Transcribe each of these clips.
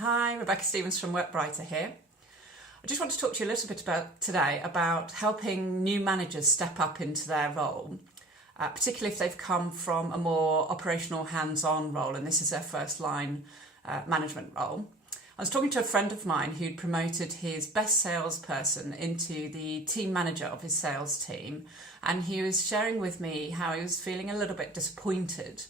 Hi, Rebecca Stevens from Workbrighter here. I just want to talk to you a little bit today about helping new managers step up into their role, particularly if they've come from a more operational hands-on role and this is their first line management role. I was talking to a friend of mine who'd promoted his best salesperson into the team manager of his sales team, and he was sharing with me how he was feeling a little bit disappointed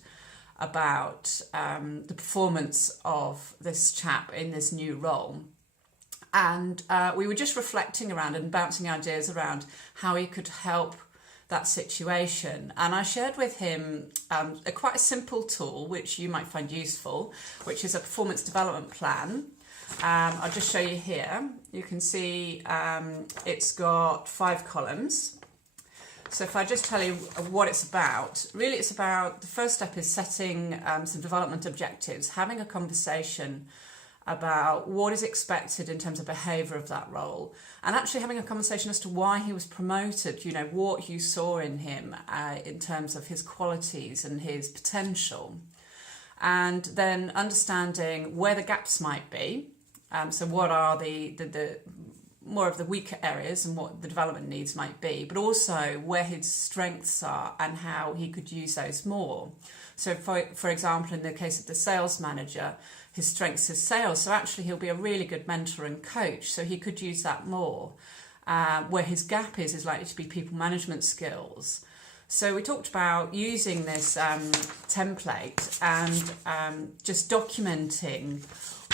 about the performance of this chap in this new role. And we were just reflecting around and bouncing ideas around how he could help that situation. And I shared with him quite a simple tool which you might find useful, which is a performance development plan. I'll just show you here. You can see it's got 5 columns. So if I just tell you what it's about, really it's about, the first step is setting some development objectives, having a conversation about what is expected in terms of behaviour of that role, and actually having a conversation as to why he was promoted, you know, what you saw in him in terms of his qualities and his potential, and then understanding where the gaps might be. So what are the more of the weaker areas and what the development needs might be, but also where his strengths are and how he could use those more. So for example, in the case of the sales manager, his strengths is sales, so actually he'll be a really good mentor and coach, so he could use that more. Where his gap is likely to be people management skills. So we talked about using this template and just documenting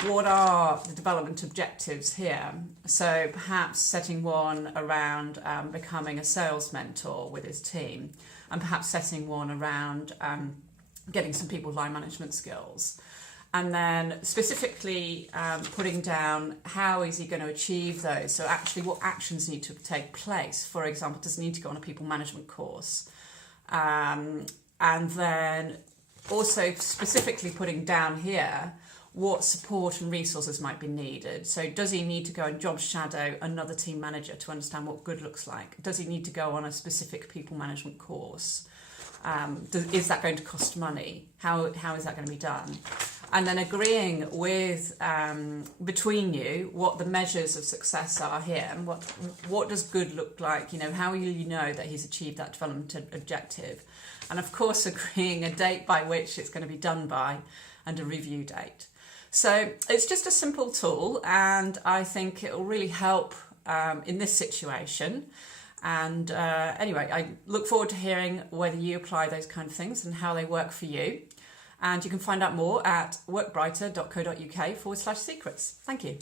what are the development objectives here. So perhaps setting one around becoming a sales mentor with his team, and perhaps setting one around getting some people line management skills. And then specifically putting down how is he going to achieve those. So actually what actions need to take place. For example, does he need to go on a people management course? And then also specifically putting down here what support and resources might be needed. So does he need to go and job shadow another team manager to understand what good looks like? Does he need to go on a specific people management course? Is that going to cost money? How is that going to be done? And then agreeing with, between you, what the measures of success are here, and what does good look like, you know, how will you know that he's achieved that development objective? And of course agreeing a date by which it's going to be done by and a review date. So it's just a simple tool, and I think it will really help in this situation. And anyway, I look forward to hearing whether you apply those kind of things and how they work for you. And you can find out more at workbrighter.co.uk/secrets. Thank you.